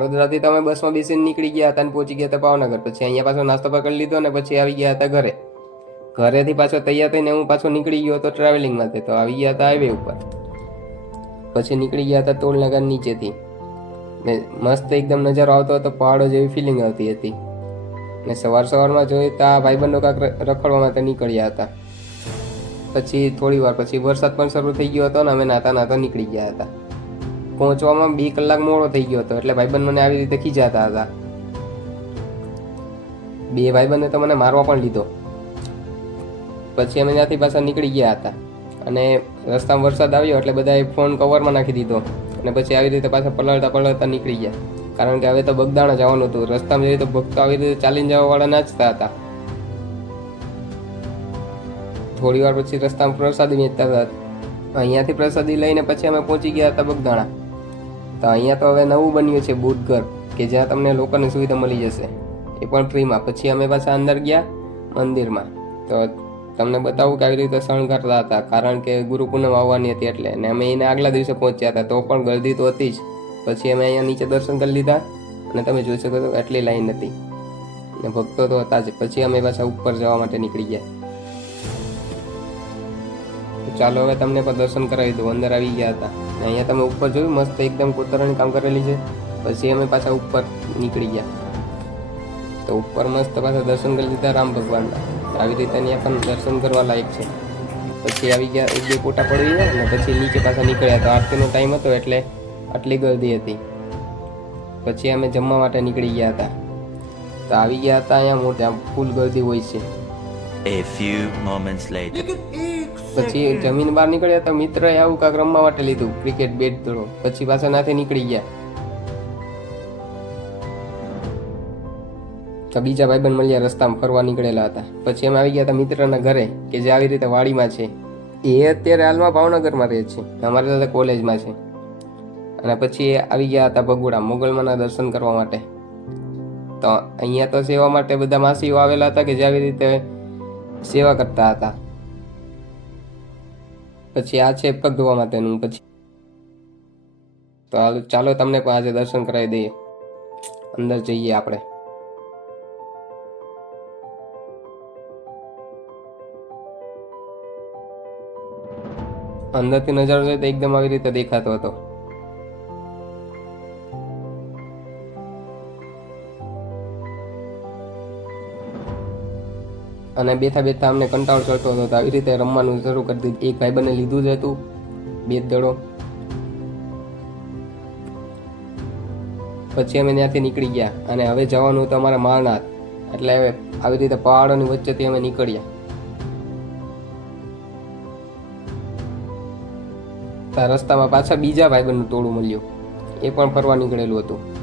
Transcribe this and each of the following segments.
વડોદરાથી તમે બસમાં બેસીને નીકળી ગયા હતા અને પહોંચી ગયા હતા ભાવનગર. પછી અહીંયા પાછો નાસ્તો પકડી લીધો અને પછી આવી ગયા હતા ઘરે. ઘરેથી પાછો તૈયાર થઈને હું પાછો નીકળી ગયો હતો ટ્રાવેલિંગ માટે. તો આવી ગયા હતા હાઈવે ઉપર. પછી નીકળી ગયા હતા ટોલનગર નીચેથી. ને મસ્ત એકદમ નજારો આવતો હતો, પહાડો જેવી ફિલિંગ આવતી હતી. ને સવાર સવારમાં જોયું તો આ ભાઈબંધો કાંક રખડવા માટે નીકળ્યા હતા. પછી થોડી વાર પછી વરસાદ પણ શરૂ થઈ ગયો હતો ને અમે નાતા નાતા નીકળી ગયા હતા. પહોંચવામાં બે કલાક મોડો થઈ ગયો હતો એટલે ભાઈબંધ મને આવી રીતે ખીજાતા હતા. બે ભાઈબંધે તો મને મારવા પણ લીધો. પછી અમે ત્યાંથી પાછા નીકળી ગયા હતા. અને રસ્તામાં વરસાદ આવ્યો એટલે બધાએ ફોન કવરમાં નાખી દીધો. અને પછી આવી રીતે પાછા પલળતા પલળતા નીકળી ગયા. કારણ કે હવે તો બગદાણા જવાનું હતું. રસ્તામાં જઈએ તો ભક્તો આવી રીતે ચાલીને જવા વાળા નાચતા હતા. થોડી વાર પછી રસ્તામાં પ્રસાદી વેચતા હતા. અહીંયાથી પ્રસાદી લઈને પછી અમે પહોંચી ગયા હતા બગદાણા. તો અહીંયા તો હવે નવું બન્યું છે બુટઘર, કે જ્યાં તમને લોકોની સુવિધા મળી જશે. એ પણ ફ્રીમાં. પછી અમે પાછા અંદર ગયા મંદિરમાં. તો તમને બતાવું કે આવી રીતે શણગારતા હતા, કારણ કે ગુરુ પૂનમ આવવાની હતી એટલે. અને અમે એને આગલા દિવસે પહોંચ્યા હતા, તો પણ ગરદી તો હતી જ. પછી અમે અહીંયા નીચે દર્શન કરી લીધા અને તમે જોઈ શકો છો એટલી લાઈન હતી. ને ભક્તો તો હતા જ. પછી અમે પાછા ઉપર જવા માટે નીકળી ગયા. ચાલો હવે તમને પણ દર્શન કરાવી દઉં. અંદર આવી ગયા હતા. ને અહીંયા તમે ઉપર જોયું મસ્ત એકદમ કોતરણી કામ કરેલી છે. પછી અમે પાછા ઉપર નીકળી ગયા. તો ઉપર મસ્ત પાછા દર્શન કરી લીધા રામ ભગવાનના. આવી રીતે અહીંયા પણ દર્શન કરવા લાયક છે. પછી આવી ગયા એક બે ફોટા પડી ગયા અને પછી નીચે પાછા નીકળ્યા. તો આરતીનો ટાઈમ હતો એટલે આટલી ગરદી હતી. પછી અમે જમવા માટે નીકળી ગયા હતા. તો આવી ગયા હતા અહીંયા મોટા ફૂલ ગરદી હોય છે. A few moments later. પછી જમીન બહાર નીકળ્યા તો મિત્રએ આવું કાંક રમવા માટે લીધું ક્રિકેટ બેટ દડો. પછી પાછા નાથી નીકળી ગયા. તો બીજા ભાઈબંધ મળ્યા, રસ્તામાં ફરવા નીકળેલા હતા. પછી અમે આવી ગયા હતા મિત્રના ઘરે કે જે આવી રીતે વાડીમાં છે. એ અત્યારે હાલમાં ભાવનગરમાં રહે છે. અમારે દાદા કોલેજમાં છે. અને પછી એ આવી ગયા હતા ભગુડા મોગલમાના દર્શન કરવા માટે. તો અહીંયા તો સેવા માટે બધા માસીઓ આવેલા હતા કે જે આવી રીતે સેવા કરતા હતા. પછી આ છે પગ ધોવા માટેનું પછી. તો હાલો ચાલો તમને પણ આજે દર્શન કરાવી દઈએ. અંદર જઈએ આપણે. અંદરથી નજારો જોઈએ તો એકદમ આવી રીતે દેખાતો હતો. અને બેઠા બેઠા અમને કંટાળો ચડતો હતો તો આવી રીતે રમવાનું શરૂ કરી દીધું. એક ભાઈબંધને લીધું જ હતું. બે દડો. પછી અમે ત્યાંથી નીકળી ગયા અને હવે જવાનું હતું અમારા મારનાથ એટલે હવે આવી રીતે પહાડોની વચ્ચેથી અમે નીકળ્યા. ત્યાં રસ્તામાં પાછા બીજા ભાઈબંધનું ટોળું મળ્યું. એ પણ ફરવા નીકળેલું હતું.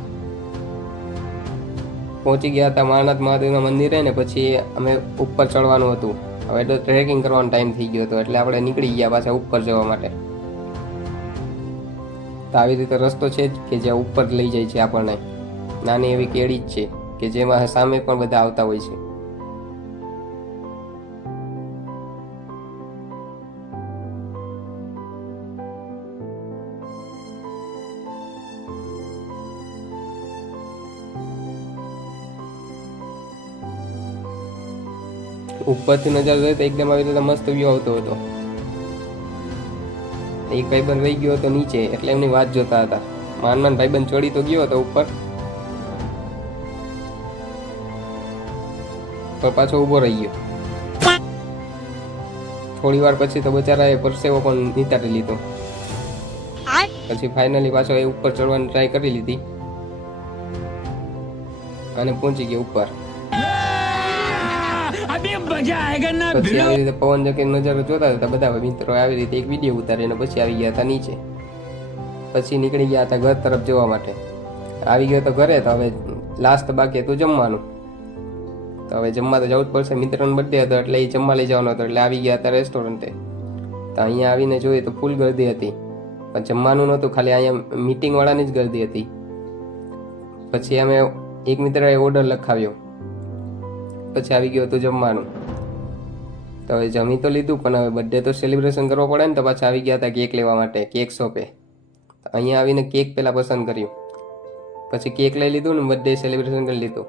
પહોંચી ગયા હતા માનાથ મહાદેવના મંદિરે ને પછી અમે ઉપર ચડવાનું હતું. હવે તો ટ્રેકિંગ કરવાનો ટાઈમ થઈ ગયો હતો, એટલે આપણે નીકળી ગયા પાછા ઉપર જવા માટે. તો આવી રીતે રસ્તો છે જ કે જ્યાં ઉપર લઈ જાય છે આપણને. નાની એવી કેડી જ છે કે જેમાં સામે પણ બધા આવતા હોય છે. ઉપરથી નજર જોઈએ તો એકદમ આવી રીતે મસ્ત વ્યૂ આવતો હતો. એક ભાઈબંધ રહી ગયો હતો નીચે, એટલે એમની વાત જોતા હતા. માનમાન ભાઈબંધ ચડી તો ગયો હતો ઉપર. પણ પાછો ઊભો રહી ગયો. થોડી વાર પછી તો બચારાએ પરસેવો પણ નિતારી લીધો. પછી ફાઇનલી પાછો એ ઉપર ચડવાની ટ્રાય કરી લીધી. અને પહોંચી ગયો ઉપર. પછી આવી રીતે પવન જકે નજારો જોતા હતા બધા મિત્રો આવી રીતે એક વીડિયો ઉતારીને પછી આવી ગયા હતા નીચે. પછી નીકળી ગયા હતા ઘર તરફ જવા માટે. આવી ગયો તો ઘરે તો હવે લાસ્ટ બાકી હતું જમવાનું. તો હવે જમવા તો જવું જ પડશે. મિત્રનો બર્થડે હતો એટલે એ જમવા લઈ જવાનો હતો એટલે આવી ગયા હતા રેસ્ટોરન્ટે તો અહીંયા આવીને જોઈએ તો ફૂલ ગરદી હતી. પણ જમવાનું નહોતું ખાલી અહીંયા મિટિંગવાળાની જ ગરદી હતી. પછી અમે એક મિત્રએ ઓર્ડર લખાવ્યો. પછી આવી ગયું હતું જમવાનું. તો હવે જમી તો લીધું, પણ હવે બર્થડે તો સેલિબ્રેશન કરવો પડે ને તો પાછા આવી ગયા હતા કેક લેવા માટે કેક શોપે અહીંયા આવીને કેક પહેલાં પસંદ કર્યું. પછી કેક લઈ લીધું ને બર્થડે સેલિબ્રેશન કરી લીધું.